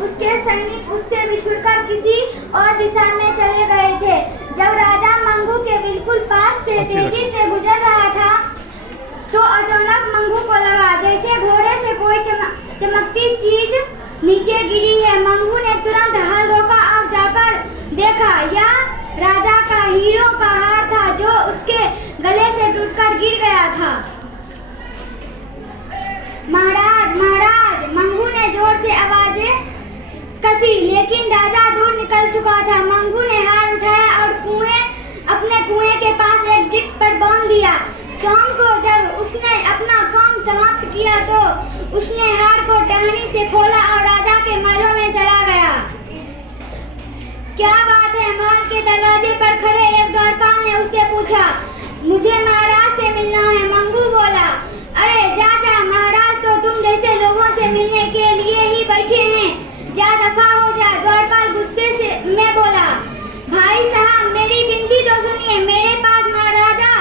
उसके सैनिक उससे बिछुड़कर किसी और दिशा में चले गए थे। जब राजा मंगू के बिल्कुल पास से तेजी से गुजर रहा था तो अचानक मंगू को लगा जैसे घोड़े से कोई चमकती चीज नीचे गिरी है। मंगू ने तुरंत हल रोका और जाकर देखा यह राजा का हीरों का हार था जो उसके गले से टूटकर गिर गया था। महाराज महाराज, मंगू ने जोर से आवाजें कसी, लेकिन राजा दूर निकल चुका था। मंगू ने हार उठाया और अपने कुएं के पास एक वृक्ष पर बांध दिया। शाम को जब उसने अपना काम समाप्त किया तो उसने हार को टहनी से खोला और राजा के महलों में चला गया। क्या बात है? महल के दरवाजे पर खड़े एक द्वारपाल ने उससे पूछा। मुझे महाराज से मिलना है, मंगू बोला। अरे जा जा, महाराज तो तुम जैसे लोगों से मिलने के लिए ही बैठे हैं, जा दफा हो जा, द्वारपाल गुस्से में बोला। भाई साहब, मेरी विनती तो सुनिए, मेरे पास महाराजा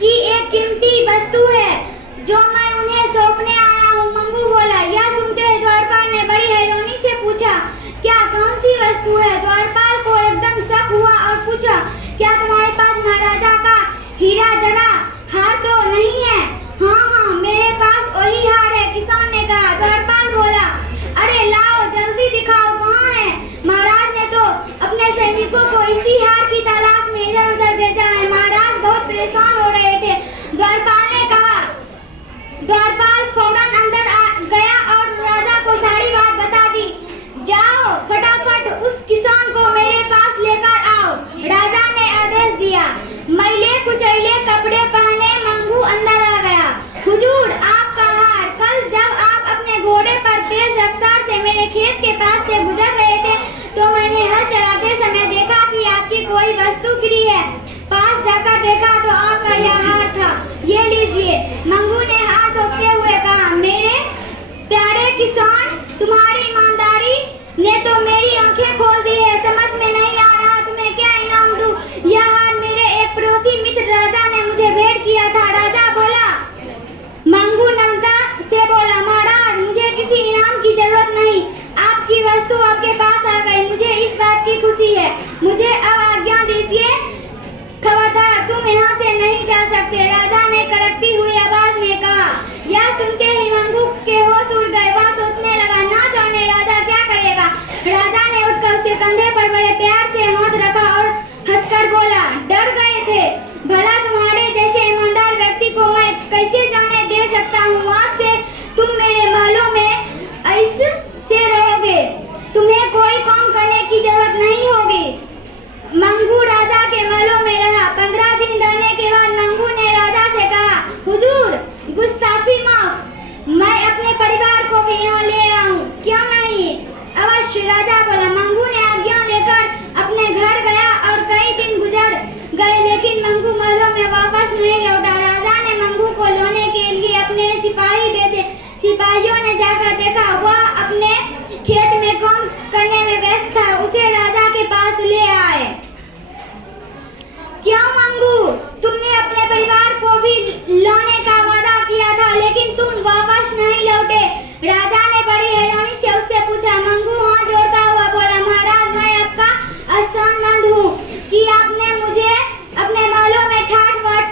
की एक कीमती वस्तु है जो मैं उन्हें सौंपने आया हूँ, मंगू बोला। यह सुनते हुए द्वारपाल ने बड़ी हैरानी से पूछा, क्या कौन सी वस्तु है? द्वारपाल को एकदम शक हुआ और पूछा, क्या तुम्हारे पास महाराजा का हीरा जड़ा हार तो नहीं है? हाँ, मेरे पास वही हार है, किसान ने कहा। द्वारपाल बोला, अरे लाओ, जल्दी दिखाओ, कहाँ है? महाराज ने तो अपने सैनिकों को इसी हार की तलाश में इधर उधर भेजा है। महाराज बहुत परेशान हो रहे थे। द्वारपाल ने कहा। द्वारपाल फौरन अंदर गया और राजा को सारी बात बता दी। जाओ, फटाफट उस किसान को मेरे पास लेकर आओ, राजा ने आदेश दिया। मैले कुचैले कपड़े पहने मंगू अंदर आ गया। हुजूर, आपका हार। कल जब आप अपने घोड़े पर तेज रफ्तार से मेरे खेत के पास से गुजर रहे थे तो मैंने हल चलाते समय देखा कि आपकी कोई वस्तु गिरी है। पास जाकर देखा तो आपका यह हार था, ये लीजिए। मंगू ने हाथ सौंपते हुए कहा, मेरे प्यारे किसान, तुम्हारी ईमानदारी ने तो मेरी आंखें खोल दी है। समझ में नहीं आ रहा तुम्हें क्या इनाम दूं। यह हार मेरे एक पड़ोसी मित्र राजा ने मुझे भेंट किया था। राजा बोला। मंगू नम्रता से बोला, महाराज, मुझे किसी इनाम की जरूरत नहीं, आपकी वस्तु आपके पास आ गई, मुझे इस बात की खुशी है। मुझे अब आज्ञा दीजिए, खबरदार, तुम यहाँ से नहीं जा सकते, राजा ने कड़कती हुई आवाज में कहा। यह सुनते ही मंगू के होश उड़ गए। वह सोचने लगा, ना जाने राजा क्या करेगा। राजा ने उठकर उसके कंधे पर बड़े प्यार से हाथ रखा और हंसकर बोला, डर गए थे? भला तुम्हारे जैसे ईमानदार व्यक्ति को मैं कैसे जाने दे सकता हूँ। आज से तुम मेरे महलों में ऐसे से रहोगे, तुम्हें कोई काम करने की जरूरत नहीं होगी। मंगू राजा के महलों में रहा। 15 दिन रहने के बाद मंगू ने राजा से कहा, हुजूर, गुस्ताखी माफ, मैं अपने परिवार को भी यहाँ ले आया हूँ। क्यों नहीं? अवश्य, राजा बोला। मंगू ने आज्ञा लेकर अपने घर गया और कई दिन गुजर गए, लेकिन मंगू महलों में वापस नहीं लौटा। राजा ने मंगू को लाने के लिए अपने सिपाही भेजे। सिपाहियों ने जाकर देखा वह अपने खेत में काम करने में व्यस्त था। उसे राजा के पास ले आए। क्यों मंगू, तुमने अपने परिवार को भी लाने का वादा किया था, लेकिन तुम वापस नहीं लौटे। राजा ने बड़ी हैरानी से उससे पूछा। मंगू हाथ जोड़ता हुआ बोला, महाराज, मैं आपका एहसानमंद हूँ कि आपने मुझे अपने महलों में ठाठ बाट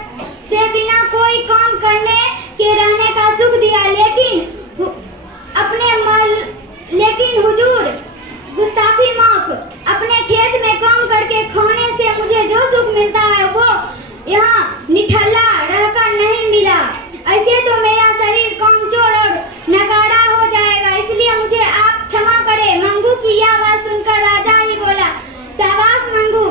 से बिना कोई काम करने के रहने का सुख दिया, लेकिन हुजूर, गुस्ताखी माफ, अपने खेत में काम करके खाने से मुझे जो सुख मिलता है वो यहाँ निठल्ला रहकर नहीं मिला। ऐसे तो मेरा शरीर कमजोर और नकारा हो जाएगा, इसलिए मुझे आप क्षमा करें। मंगू की यह बात सुनकर राजा ही बोला, शाबाश मंगू,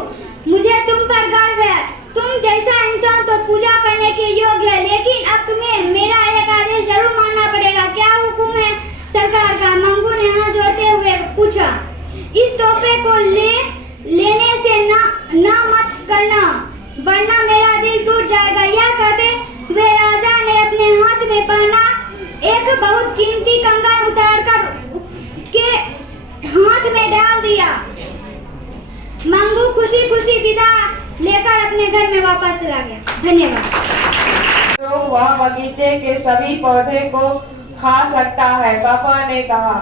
मुझे तुम पर गर्व है। तुम जैसा इंसान तो पूजा करने के योग्य है, लेकिन अब तुम्हें मेरा एक आदेश जरूर मानना पड़ेगा। क्या हुक्म है सरकार का? मंगू ने हाथ जोड़ते हुए पूछा। इस तोहफे को लेने से ना मत करना, वरना मेरा दिल टूट जाएगा। यह कहते हुए राजा ने अपने हाथ में पहना एक बहुत कीमती कंगन उतारकर के हाथ में डाल दिया। मंगू खुशी खुशी विदा लेकर अपने घर में वापस चला गया। धन्यवाद। तो वह बगीचे के सभी पौधे को खा सकता है, पापा ने कहा।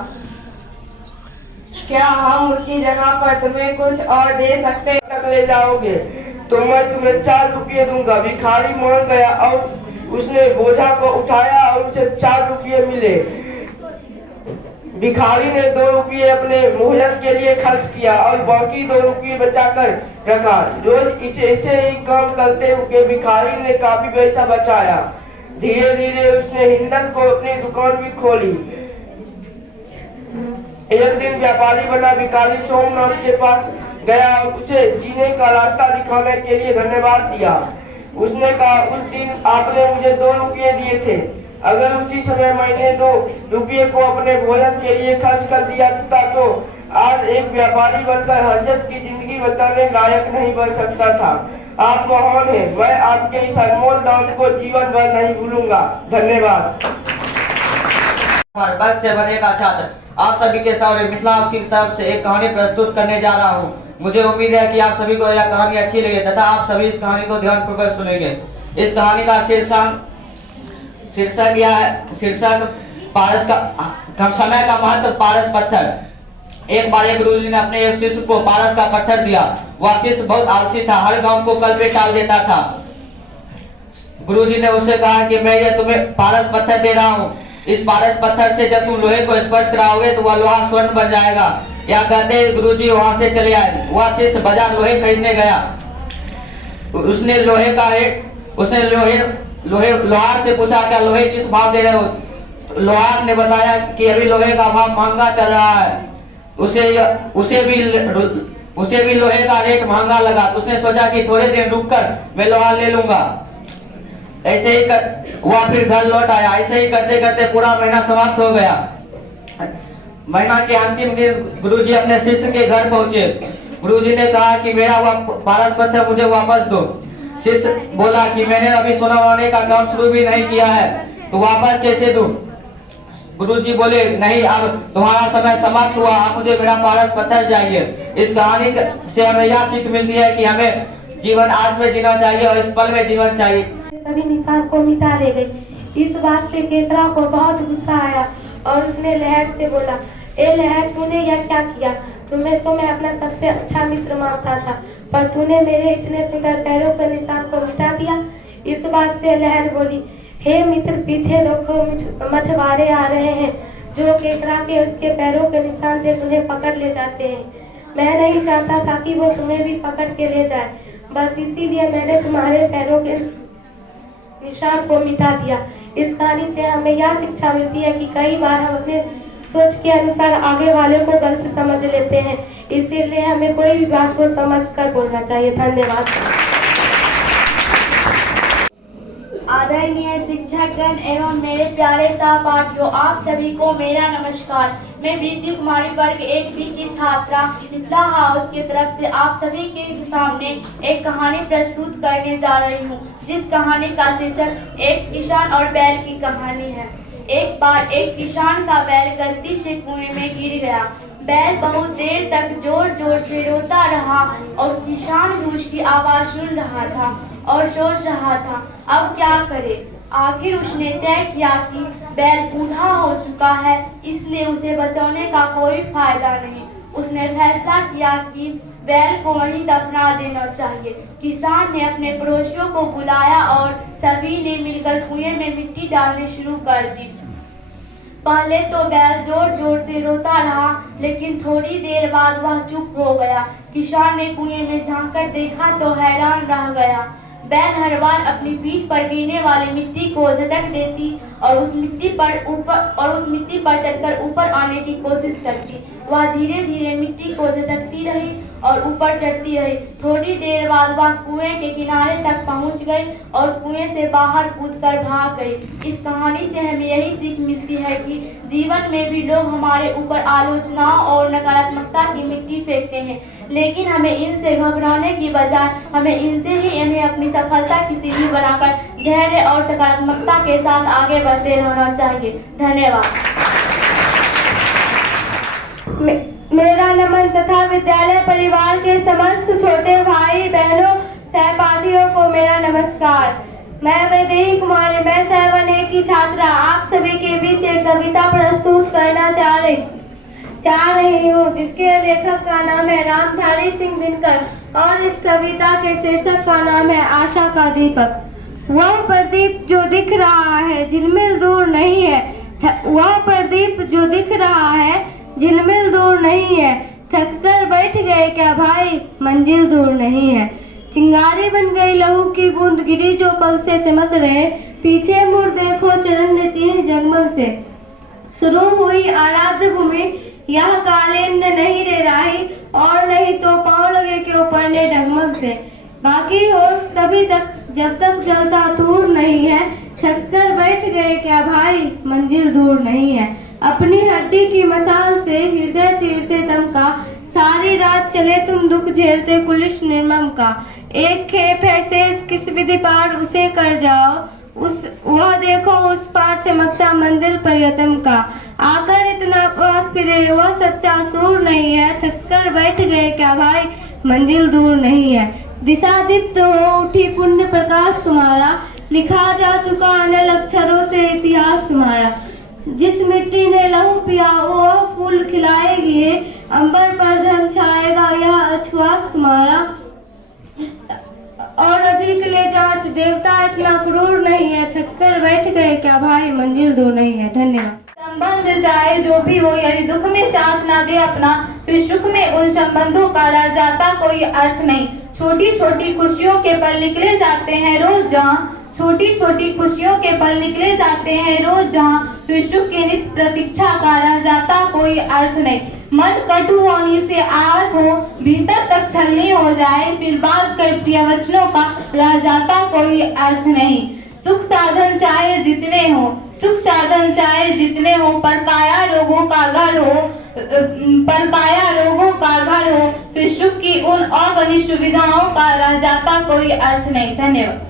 क्या हम उसकी जगह पर तुम्हें कुछ और दे सकते? तक ले जाओगे तो मैं तुम्हें 4 रुपये दूंगा। भिखारी मान गया और उसने बोझा को उठाया और उसे 4 रुपये मिले। भिखारी ने 2 रुपये अपने मोहलत के लिए खर्च किया और बाकी 2 रुपये बचाकर रखा। रोज इसे ही काम करते हुए भिखारी ने काफी पैसा बचाया। धीरे धीरे उसने हिंदन को अपनी दुकान भी खोली। एक दिन व्यापारी बना भिखारी सोमनाथ के पास गया और उसे जीने का रास्ता दिखाने के लिए धन्यवाद दिया। उसने कहा, उस दिन आपने मुझे 2 रुपये दिए थे। अगर उसी समय मैंने 2 रुपये को अपने भोजन के लिए खर्च कर दिया था तो आज एक व्यापारी बनकर हजरत की जिंदगी बताने लायक नहीं बन सकता था। आप महान हैं। मैं आपके इस अनमोल दान को जीवन भर नहीं भूलूंगा। धन्यवाद। वर्ग से बनेगा छात्र। आप सभी के सामने मिथिला हाउस की तरफ से एक कहानी प्रस्तुत करने जा रहा हूँ। मुझे उम्मीद है कि आप सभी को यह कहानी अच्छी लगे तथा आप सभी इस कहानी को ध्यानपूर्वक सुनेंगे। इस कहानी का शीर्षक पारस का समय का महत्व। पारस पत्थर। एक बार एक गुरुजी ने अपने एक शिष्य को पारस का पत्थर दिया। वह शिष्य बहुत आलसी था, हर काम को कल पे टाल देता था। गुरुजी ने उससे कहा कि मैं ये तुम्हें पारस पत्थर दे रहा हूँ। इस पारस पत्थर से जब तुम लोहे को स्पर्श कराओगे तो वह लोहा स्वर्ण बन जाएगा। या कहते गुरुजी वहां से चले आए। वह शिष्य बाजार लोहे खरीदने गया। उसने लोहार से पूछा, क्या लोहे किस भाव दे रहे हो? लोहार ने बताया कि अभी लोहे का भाव महंगा चल रहा है। उसे भी लोहे का रेट महंगा लगा। तो उसने सोचा कि थोड़े दिन रुककर मैं लोहा ले लूंगा। ऐसे ही वह फिर घर लौट आया। ऐसे ही करते करते पूरा महीना समाप्त हो गया। महीना के अंतिम दिन गुरुजी अपने शिष्य के घर पहुंचे। गुरुजी ने कहा कि मेरा वह पारस पत्थर मुझे वापस दो। शिष्य बोला कि मैंने अभी सोना बनाने का काम शुरू भी नहीं किया है, तो वापस कैसे दूं? गुरुजी बोले, नहीं, अब तुम्हारा समय समाप्त हुआ, आप मुझे मेरा पारस पत्थर चाहिए। इस कहानी से हमें यह सीख मिलती है कि हमें जीवन आज में जीना चाहिए और इस पल में जीवन चाहिए। सभी निशान को मिटा ले गई। इस बात से केकरा को बहुत गुस्सा आया और उसने लहर से बोला, ए लहर, तूने यह क्या किया? तो मैं अपना सबसे अच्छा मित्र मानता था, पर तूने मेरे इतने सुंदर पैरों के निशान को मिटा दिया। इस बात से लहर बोली, हे मित्र, पीछे देखो, मछुआरे आ रहे हैं जो केकरा के उसके पैरों के निशान से तुम्हें पकड़ ले जाते हैं। मैं नहीं चाहता था कि वो तुम्हें भी पकड़ के ले जाए, बस इसीलिए मैंने तुम्हारे पैरों के निशान को मिटा दिया। इस कहानी से हमें यह शिक्षा मिलती है कि कई बार हम अपने सोच के अनुसार आगे वाले को गलत समझ लेते हैं, इसीलिए हमें कोई भी बात को समझ कर बोलना चाहिए। धन्यवाद। आदरणीय शिक्षकगण एवं मेरे प्यारे सहपाठियों, आप सभी को मेरा नमस्कार। मैं प्रीति कुमारी वर्ग 8B की छात्रा मिथिला हाउस की तरफ से आप सभी के सामने एक कहानी प्रस्तुत करने जा रही हूँ, जिस कहानी का शीर्षक एक किसान और बैल की कहानी है। एक बार एक किसान का बैल गलती से कुएं में गिर गया। बैल बहुत देर तक जोर जोर से रोता रहा और किसान भी उसकी आवाज सुन रहा था और सोच रहा था अब क्या करे। आखिर उसने तय किया कि बैल बूढ़ा हो चुका है, इसलिए उसे बचाने का कोई फायदा नहीं। उसने फैसला किया कि बैल को वहीं दफना देना चाहिए। किसान ने अपने पड़ोसियों को बुलाया और सभी ने मिलकर कुएं में मिट्टी डालनी शुरू कर दी। पहले तो बैल जोर जोर से रोता रहा, लेकिन थोड़ी देर बाद वह चुप हो गया। किसान ने कुएं में झांककर देखा तो हैरान रह गया। बैल हर बार अपनी पीठ पर गिरने वाली मिट्टी को झटक देती और उस मिट्टी पर चढ़कर ऊपर आने की कोशिश करती। वह धीरे धीरे मिट्टी को झटकती रही और ऊपर चढ़ती रही। थोड़ी देर बाद वह कुएं के किनारे तक पहुंच गई और कुएं से बाहर कूदकर भाग गई। इस कहानी से हमें यही सीख मिलती है कि जीवन में भी लोग हमारे ऊपर आलोचनाओं और नकारात्मकता की मिट्टी फेंकते हैं, लेकिन हमें इनसे घबराने की बजाय हमें इनसे ही इन्हें अपनी सफलता की सीढ़ी बनाकर धैर्य और सकारात्मकता के साथ आगे बढ़ते रहना चाहिए। धन्यवाद। मेरा नमन तथा विद्यालय परिवार के समस्त छोटे भाई बहनों सहपाठियों को मेरा नमस्कार। मैं वैदेही कुमारी, मैं 7A की छात्रा आप सभी के बीच एक कविता प्रस्तुत करना चाह रही। जा रही हूँ, जिसके लेखक का नाम है रामधारी सिंह दिनकर और इस कविता के शीर्षक का नाम है आशा का दीपक। वह प्रदीप जो दिख रहा है झिलमिल दूर नहीं है, वह प्रदीप जो दिख रहा है झिलमिल दूर नहीं है, थक कर बैठ गए क्या भाई मंजिल दूर नहीं है। चिंगारी बन गई लहू की बूंद गिरी जो पग से चमक रहे, पीछे मुड़ देखो चरण चिन्ह जगमग से। शुरू हुई आराध्य भूमि यह कालीन ने नहीं रे राही, और नहीं तो पाँव लगे क्यों पड़ने डगमग से। बाकी हो तभी तक जब तक जलता दूर नहीं है, थक कर बैठ गए क्या भाई मंजिल दूर नहीं है। अपनी हड्डी की मसाल से हृदय चीरते दम का, सारी रात चले तुम दुख झेलते कुलिश निर्मम का। एक खेप है शेष किस विधि पार उसे कर जाओ, उस वह देखो उस पार चमकता मंदिर प्रियतम का। आकर इतना पास फिरे वह सच्चा सूर नहीं है, थक कर बैठ गए क्या भाई मंजिल दूर नहीं है। दिशा दीप्त हो उठी पुण्य प्रकाश तुम्हारा, लिखा जा चुका अनल अक्षरों से इतिहास तुम्हारा। जिस मिट्टी ने लहू पिया वह फूल खिलाएगी, अंबर पर धन छाएगा यह अछुआस तुम्हारा। और अधिक ले जांच देवता इतना क्रूर नहीं है, थक कर बैठ गए क्या भाई मंजिल दूर नहीं है। धन्यवाद। संबंध चाहे जो भी हो, यदि दुख में साथ ना दे अपना, फिर सुख में उन संबंधों का रह जाता कोई अर्थ नहीं। छोटी छोटी खुशियों के पल निकले जाते हैं रोज जहाँ, छोटी छोटी खुशियों के पल निकले जाते हैं रोज जहाँ, फिर सुख की नित्य प्रतीक्षा का रह जाता कोई अर्थ नहीं। मन कटु होने से आहत हो, भीतर तक छलनी हो जाए, फिर बात कर प्रिय वचनों का रह जाता कोई अर्थ नहीं। सुख साधन चाहे जितने हो, सुख साधन चाहे जितने हो, पर काया रोगों का घर हो, पर काया रोगों का घर हो, फिर सुख की उन अगणित सुविधाओं का रह जाता कोई अर्थ नहीं। धन्यवाद।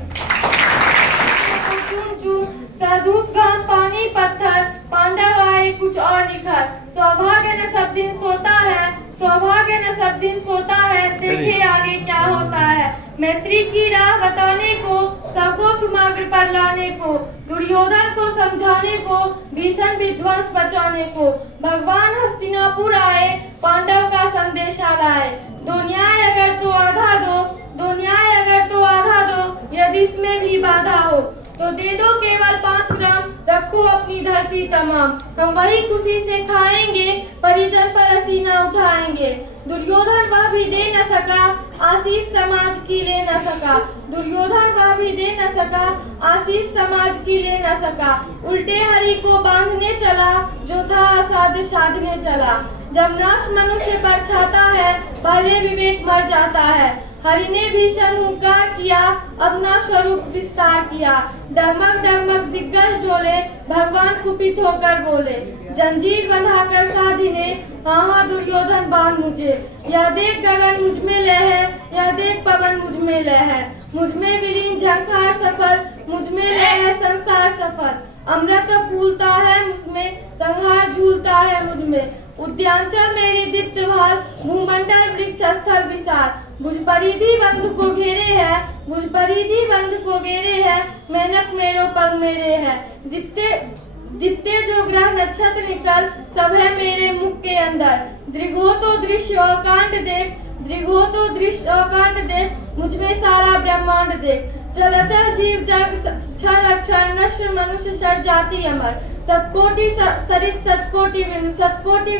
धूप घाम पानी पत्थर, पांडव आए कुछ और निखर। सौभाग्य न सब दिन सोता है, सौभाग्य न सब दिन सोता है, देखे आगे क्या होता है। मैत्री की राह बताने को, सबको सुमाग्र पर लाने को, दुर्योधन को समझाने को, भीषण विध्वंस बचाने को, भगवान हस्तिनापुर आए, पांडव का संदेशा लाए। दो न्याय अगर तो आधा दो, दो न्याय अगर तो आधा दो, यदि इसमें भी बाधा हो तो दे दो केवल 5 ग्राम, रखो अपनी धरती तमाम। हम वही खुशी से खाएंगे, परिजन पर असीना उठाएंगे। दुर्योधन वह भी दे न सका, आशीष समाज की ले न सका। दुर्योधन वह भी दे न सका, आशीष समाज की ले न सका। उल्टे हरि को बांधने चला, जो था असाध्य साधने चला। जब नाश मनुष्य पर छाता है, पहले विवेक मर जाता है। हरि ने भीषण हुंकार किया, अपना स्वरूप विस्तार किया। डगमग डगमग दिग्गज डोले, भगवान कुपित होकर बोले। जंजीर बंधाकर साधी ने, हाँ हाँ दुर्योधन बांध मुझे। यह देख गगन मुझ में लय है, यह देख पवन मुझ में लय है। मुझ में विलीन झंकार सफल, मुझ में लय है संसार सफल। अमृत फूलता है मुझमें, संहार झूलता है मुझ में। उद्यांचल मेरी दीप्त भार, भूमंडल वृक्ष स्थल विशाल। भुज परिधि बंधु को घेरे है, भुज परिधि बंधु को घेरे है, मेहनत मेरो पग मेरे है। दिखते जो ग्रह नक्षत्र निकल, सब है मेरे मुख के अंदर। दृघो तो दृश्य अकांड देख, दृघो तो दृश्य अकांड देख, मुझ में सारा ब्रह्मांड देख। चल अचल जीव जग क्षर अक्षर, नश्वर मनुष्य सर जाति अमर। सतकोटि सरित सतकोटि विष्णु, सतकोटि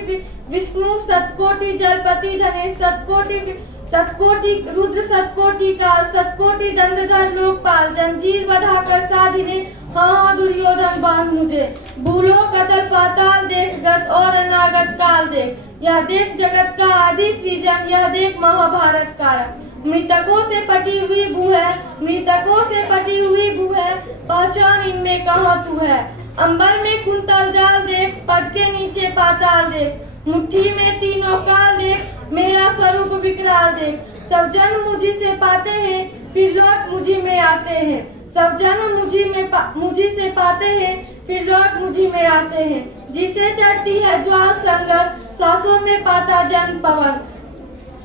विष्णु सतकोटि जलपति धनेश, सतकोटि रुद्र, सतकोटि काल, सतकोटि दंडधर लोकपाल। जंजीर बढ़ाकर साधी ने, हाँ दुर्योधन बांध मुझे। भूलो कतल पाताल देख, गत और अनागत काल देख। यह देख जगत का आदि सृजन, यह देख महाभारत का। मृतकों से पटी हुई भू है, मृतकों से पटी हुई भू है, पहचान इनमें कहाँ तू है। अंबर में कुंतल जाल देख, पद के नीचे पाताल देख। मुट्ठी में तीनों काल देख, मेरा स्वरूप विकराल देख। सब जन्म मुझी से पाते हैं, फिर लौट मुझी में आते हैं। सब जन्म मुझी से पाते हैं, फिर लौट मुझी में आते हैं। जिसे चढ़ती है ज्वाल संगम, सांसों में पाता जन्म पवन।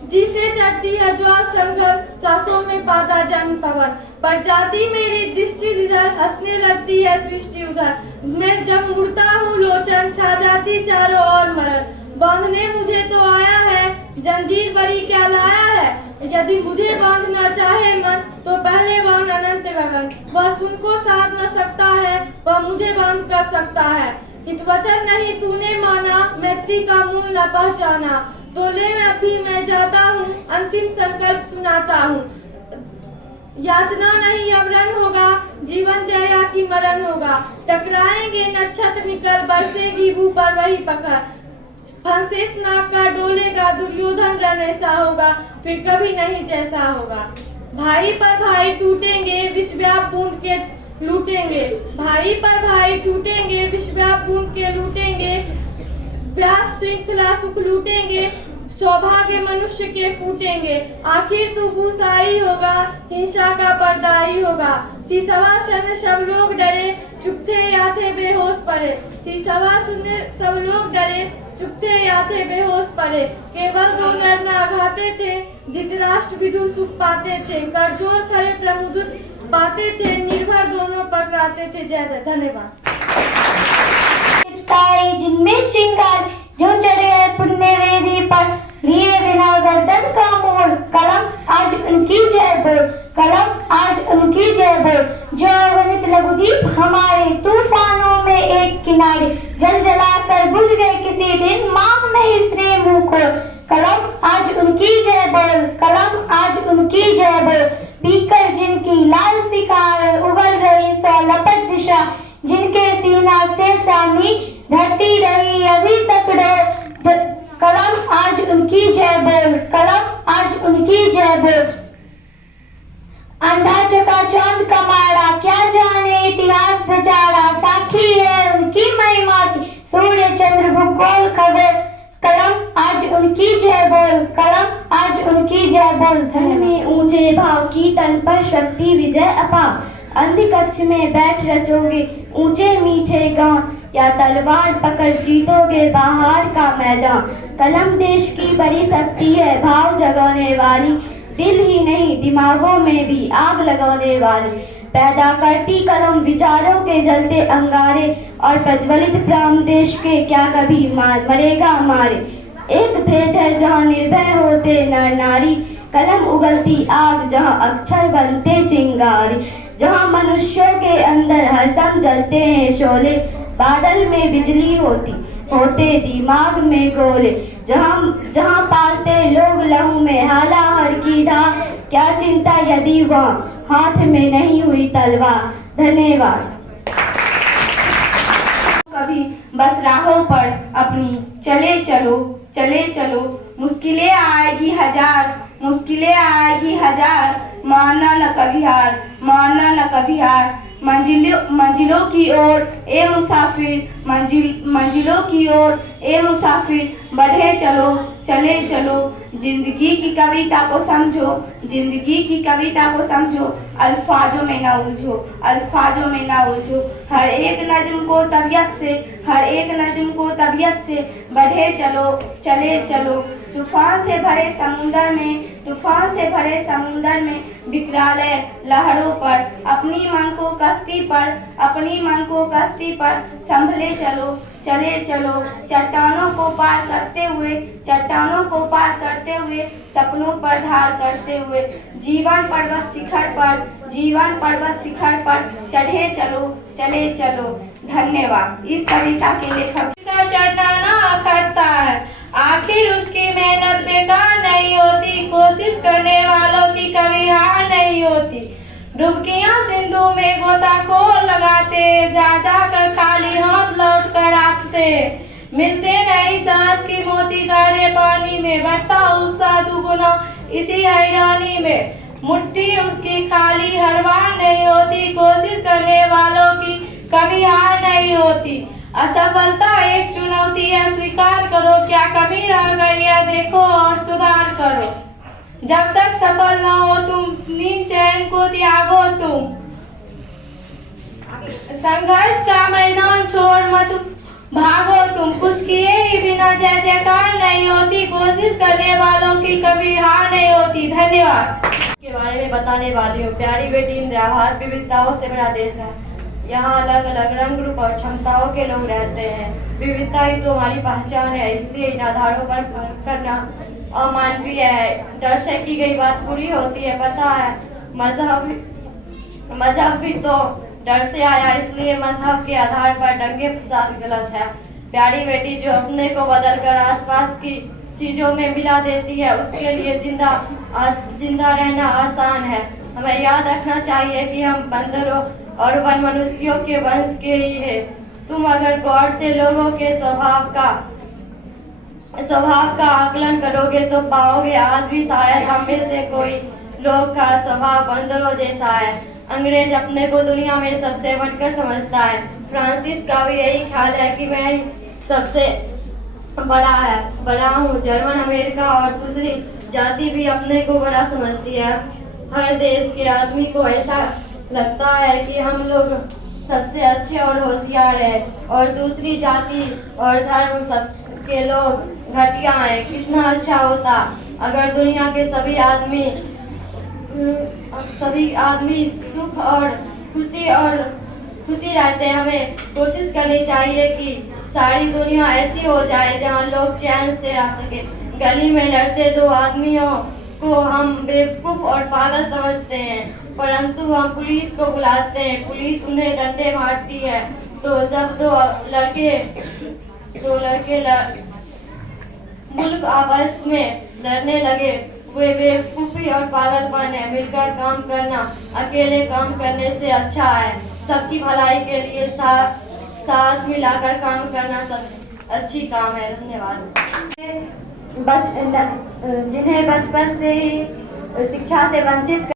जिसे चढ़ती है ज्वाल संगम, सांसों में पाता जन्म पवन। पर जाती मेरी दृष्टि इधर, हंसने लगती है सृष्टि उधर। मैं जब मुड़ता हूँ लोचन, छा जाती चारों ओर मरण। बांधने मुझे तो आया है, जंजीर बड़ी क्या लाया है। यदि मुझे बांधना चाहे मन तो पहले बांध अनंत गगन। वह सुन को साध न सकता है, वह मुझे बांध कर सकता है। हितवचन नहीं तूने माना, मैत्री का मूल न पहचाना। तो ले अभी मैं जाता हूँ, अंतिम संकल्प सुनाता हूँ। याचना नहीं अवरण होगा, जीवन जया की मरण होगा। टकराएंगे नक्षत्र निकल, बरसेगी भू पर वही पकड़। फंसेस नाक का डोलेगा, दुर्योधन रण ऐसा होगा, फिर कभी नहीं जैसा होगा। भाई पर भाई टूटेंगे, विश्वव्याप बूंद के लूटेंगे। भाई पर भाई टूटेंगे, विश्वव्याप बूंद के लूटेंगे। व्यास श्रृंखला सुख लूटेंगे, सौभाग्य मनुष्य के फूटेंगे। आखिर तू भूसाई होगा, हिंसा का पर्दाई होगा। थी सवा शर्म सब लोग डरे, चुप थे या थे बेहोश पड़े। थी सवा शून्य सब लोग डरे, चुप थे या थे बेहोश पड़े। केवल दो नर नाघाते थे, धृतराष्ट्र विदुर सुख पाते थे। करजोर खड़े प्रमुदित पाते थे, निर्भर दोनों पकड़ाते थे। जय जय, धन्यवाद। जिनमें चिंगार जो चढ़ गए पुण्य वेदी पर, लिए बिना गर्दन का मोड़। कलम आज उनकी जय बोल, कलम आज उनकी जय बोल। जो अगणित लघुदीप हमारे तूफानों में एक किनारे, जल जलाकर बुझ गए किसी दिन, मांग नहीं स्नेह मुंह खोल। कलम आज उनकी जय बोल, कलम आज उनकी जय बोल। पीकर जिनकी लाल सिकाए, उगल रही सौ लपट दिशा, जिनके सीना से सामी धरती रही अभी तक डर। कलम आज उनकी जय बोल, कलम आज उनकी जय बोल। अंधा चका चांद का मारा, क्या जाने इतिहास बेचारा। साक्षी है उनकी महिमा की, सूर्य चंद्र भूगोल खबर। कलम आज उनकी जय बोल, कलम आज उनकी जय बोल। धन में ऊंचे भाव की, तन पर शक्ति विजय अपार। अंध कक्ष में बैठ रचोगे ऊंचे मीठे गान, या तलवार पकड़ जीतोगे बाहर का मैदान। कलम देश की बड़ी शक्ति है, भाव जगाने वाली। दिल ही नहीं दिमागों में भी आग लगाने वाली। पैदा करती कलम विचारों के जलते अंगारे, और प्रज्वलित प्राण देश के क्या कभी मरेगा मारे। एक भेद है जहाँ निर्भय होते नर नारी, कलम उगलती आग जहाँ अक्षर बनते चिंगारी। जहाँ मनुष्यों के अंदर हरदम जलते हैं शोले, बादल में बिजली होते दिमाग में गोले। जहाँ पालते लोग लहू में हालाहर की धार, क्या चिंता यदि वहाँ हाथ में नहीं हुई तलवार। धन्यवाद। कभी बस राहों पर अपनी चले चलो, चले चलो। मुश्किलें आएगी हजार, मुश्किलें आएगी हजार। मानना न कभी हार, मानना न कभी हार। मंजिलों की ओर ए मुसाफिर, मंजिलों की ओर ए मुसाफिर। बढ़े चलो, चले चलो। जिंदगी की कविता को समझो, जिंदगी की कविता को समझो। अल्फाजों में ना उलझो, अल्फाजों में ना उलझो। हर एक नज्म को तबीयत से, हर एक नज्म को तबीयत से। बढ़े चलो, चले चलो। तूफान से भरे समुंदर में, तूफान से भरे समुंदर में। विकराल लहरों पर अपनी मन को कश्ती पर, अपनी मन को कश्ती पर। संभले चलो, चले चलो। चट्टानों को पार करते हुए, चट्टानों को पार करते हुए। सपनों पर धार करते हुए। जीवन पर्वत शिखर पर, जीवन पर्वत शिखर पर। चढ़े चलो, चले चलो। धन्यवाद। इस कविता के लेखक का चढ़ना ना करता है, आखिर उसकी मेहनत बेकार नहीं होती। कोशिश करने वालों की कभी हार नहीं होती। डुबकियां सिंधु में गोताखोर लगाते, जा जा कर खाली हाथ लौट कर आते। मिलते नहीं सांस की मोती गाढ़े पानी में, बढ़ता उत्साह दुगुना इसी हैरानी में। मुट्ठी उसकी खाली हर बार नहीं होती। कोशिश करने वालों की कभी हार नहीं होती। असफलता एक चुनौती है, स्वीकार करो। क्या कमी रह गई है देखो और सुधार करो। जब तक सफल ना हो तुम, नींद चैन को त्यागो तुम। संघर्ष का मैदान छोड़ मत भागो तुम। कुछ किए ही बिना जय जयकार नहीं होती। कोशिश करने वालों की कभी हार नहीं होती। धन्यवाद। के बारे में बताने वाली हूँ। प्यारी बेटी इंदिरा, भारत विविधताओं से बड़ा देश है। यहाँ अलग अलग रंग रूप और क्षमताओं के लोग रहते हैं। विविधता ही तो हमारी पहचान है, इसलिए इन आधारों पर करना अमानवीय है। डर से की गई बात पूरी होती है, पता है। मजहब भी तो डर से आया, इसलिए मजहब के आधार पर दंगे फसाद गलत है। प्यारी बेटी जो अपने को बदलकर आसपास की चीजों में मिला देती है, उसके लिए जिंदा रहना आसान है। हमें याद रखना चाहिए कि हम बंदरों और वन मनुष्यों के वंश के ही है। तुम अगर गौर से लोगों के स्वभाव का आकलन करोगे तो पाओगे आज भी शायद हम में से कोई लोग का स्वभाव बंदरों जैसा है। अंग्रेज अपने को दुनिया में सबसे बढ़कर समझता है। फ्रांसिस का भी यही ख्याल है कि मैं ही सबसे बड़ा हूँ। जर्मन अमेरिका और दूसरी जाति भी अपने को बड़ा समझती है। हर देश के आदमी को ऐसा लगता है कि हम लोग सबसे अच्छे और होशियार हैं और दूसरी जाति और धर्म सब के लोग घटिया हैं। कितना अच्छा होता अगर दुनिया के सभी आदमी सुख और खुशी रहते। हमें कोशिश करनी चाहिए कि सारी दुनिया ऐसी हो जाए जहां लोग चैन से रह सके। गली में लड़ते दो आदमियों को हम बेवकूफ और पागल समझते हैं, परंतु हम पुलिस को बुलाते हैं। पुलिस उन्हें डंडे मारती है। तो जब दो लड़के मुल्क आपस में लड़ने लगे, वे बेवकूफी और पागलपन है। मिलकर काम करना अकेले काम करने से अच्छा है। सबकी भलाई के लिए साथ मिलाकर काम करना सबसे अच्छी काम है। धन्यवाद। जिन्हें बचपन से ही शिक्षा से वंचित